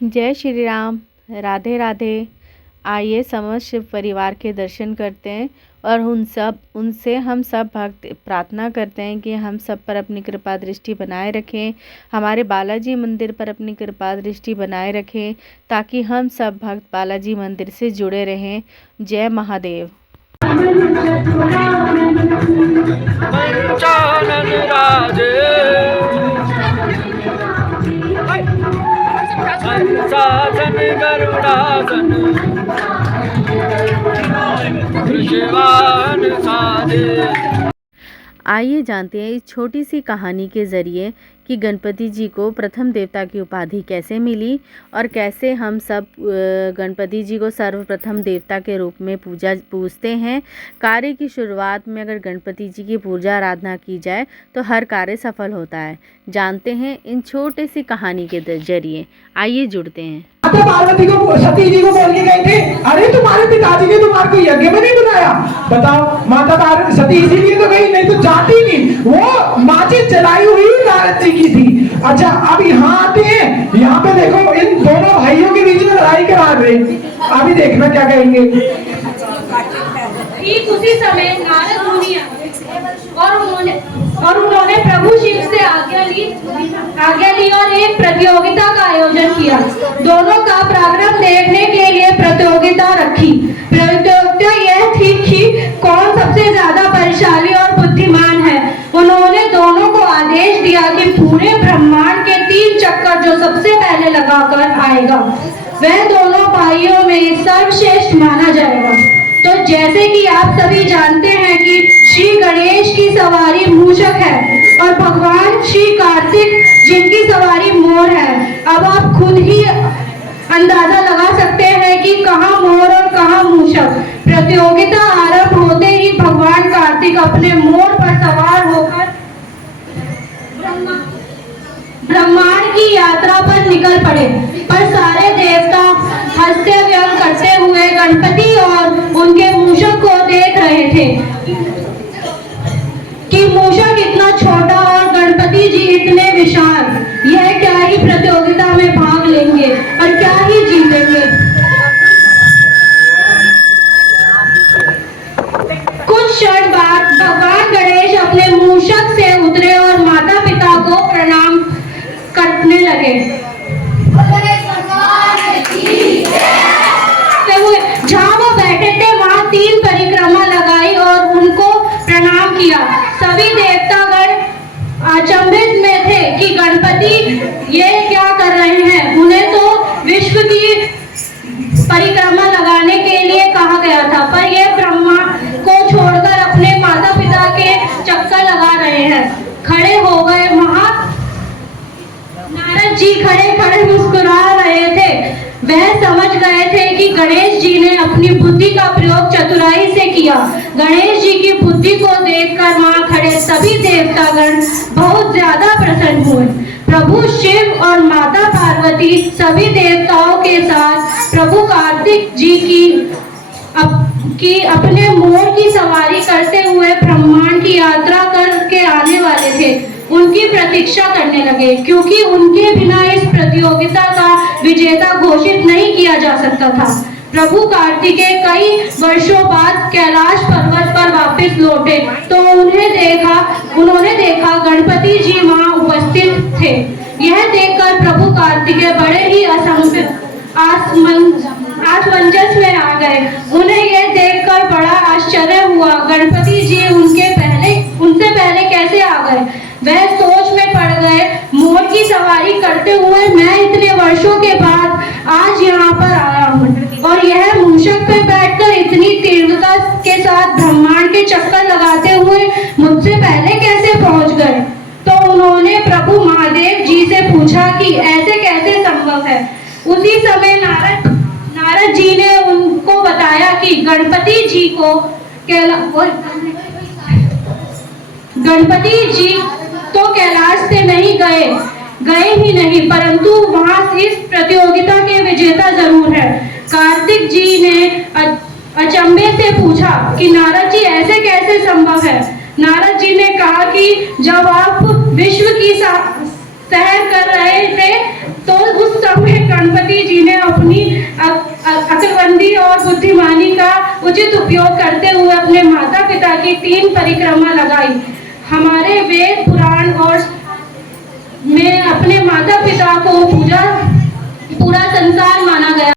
जय श्री राम। राधे राधे। आइए समस्त शिव परिवार के दर्शन करते हैं और उनसे हम सब भक्त प्रार्थना करते हैं कि हम सब पर अपनी कृपा दृष्टि बनाए रखें, हमारे बालाजी मंदिर पर अपनी कृपा दृष्टि बनाए रखें, ताकि हम सब भक्त बालाजी मंदिर से जुड़े रहें। जय महादेव। पंचानन राजे शासन गरुड़ासन वृषवाहन साजे। आइए जानते हैं इस छोटी सी कहानी के ज़रिए कि गणपति जी को प्रथम देवता की उपाधि कैसे मिली और कैसे हम सब गणपति जी को सर्वप्रथम देवता के रूप में पूजते हैं। कार्य की शुरुआत में अगर गणपति जी की पूजा आराधना की जाए तो हर कार्य सफल होता है। जानते हैं इन छोटे सी कहानी के जरिए। आइए जुड़ते हैं। माता पार्वती को सती जी को बोल के गए थे, अरे तुम्हारे पिताजी ने तुम्हारे को यज्ञ में नहीं बुलाया। बताओ, माता पार्वती सती इसीलिए तो गई, नहीं तो जाती नहीं। वो माचिस जलाई हुई नारद जी की थी। अच्छा, अब यहाँ आते हैं, यहाँ पे देखो इन दोनों भाइयों के बीच में लड़ाई करा रहे। अभी देखना क्या कहेंगे। ठीक उसी समय नारद मुनि और उन्होंने प्रभु शिव से आज्ञा ली और एक प्रतियोगिता का आयोजन किया। दोनों का पराक्रम देखने के लिए प्रतियोगिता रखी। प्रतियोगिता यह थी कि कौन सबसे ज्यादा बलशाली और बुद्धिमान है। उन्होंने दोनों को आदेश दिया कि पूरे ब्रह्मांड के 3 चक्कर जो सबसे पहले लगाकर आएगा वह दोनों भाइयों में सर्वश्रेष्ठ माना जाएगा। तो जैसे कि आप सभी जानते हैं कि श्री गणेश की सवारी मूषक है और भगवान श्री कार्तिक जिनकी सवारी मोर है। अब आप खुद ही अंदाजा लगा सकते हैं कि कहाँ मोर और कहाँ मूषक। प्रतियोगिता आरंभ होते ही भगवान कार्तिक अपने मोर पर सवार होकर ब्रह्मांड की यात्रा पर निकल पड़े। पर सारे देवता हंसते व्यंग करते हुए गणपति और उनके मूषक को देख रहे थे कि मूषक इतना छोटा और गणपति जी इतने विशाल। यह क्या ही प्रतियोगिता में भाग लेंगे और क्या ही जीतेंगे। कुछ क्षण बाद भगवान गणेश अपने मूषक से उतरे और माता पिता को प्रणाम करने लगे। जहाँ वो बैठे थे वहाँ 3 परिक्रमा लगाई और उनको प्रणाम किया। सभी देवतागण अचंभित में थे कि गणपति ये क्या कर रहे हैं। उन्हें तो विश्व की परिक्रमा लगाने के लिए कहा गया था, पर ये ब्रह्मा को छोड़कर अपने माता पिता के चक्कर लगा रहे हैं। खड़े हो गए। वहाँ नारद जी खड़े खड़े मुस्कुरा रहे थे। वह समझ गए थे कि गणेश जी ने अपनी बुद्धि का प्रयोग चतुराई से किया। गणेश जी की बुद्धि को देखकर वहां खड़े सभी देवतागण बहुत ज्यादा प्रसन्न हुए। प्रभु शिव और माता पार्वती सभी देवताओं के साथ प्रभु कार्तिक जी की अपने मोर की सवारी करते हुए ब्रह्मांड की यात्रा करके आने वाले थे। उनकी प्रतीक्षा करने लगे, क्योंकि उनके बिना इस प्रतियोगिता का विजेता घोषित नहीं किया जा सकता था। प्रभु कार्तिकेय कई वर्षों बाद कैलाश पर्वत पर वापस लौटे तो उन्होंने देखा गणपति जी वहां उपस्थित थे। यह देखकर प्रभु कार्तिकेय बड़े ही असमंजस में आ गए। उन्हें यह देखकर बड़ा आश्चर्य हुआ। गणपति जी उनसे पहले कैसे आ गए। वह सोच में पड़ गए। मोर की सवारी करते हुए मैं इतने वर्षों के बाद आज यहाँ पर आया हूँ और यह मूषक पे बैठकर इतनी तीव्रता के साथ ब्रह्मांड के चक्कर लगाते हुए मुझसे पहले कैसे पहुँच गए। तो उन्होंने प्रभु महादेव जी से पूछा कि ऐसे कैसे संभव है। उसी समय नारद जी ने उनको बताया कि गणपति जी तो कैलाश से नहीं गए ही नहीं, परंतु वहां इस प्रतियोगिता के विजेता जरूर है। कार्तिक जी ने अचंभे से पूछा कि नारद जी ऐसे कैसे संभव है। नारद जी ने कहा कि जब आप विश्व की सैर कर रहे थे तो उस समय गणपति जी ने अपनी अक्लमंदी और बुद्धिमानी का उचित उपयोग करते हुए अपने माता पिता की 3 परिक्रमा लगाई। हमारे वेद पुराण और में अपने माता पिता को पूरा संसार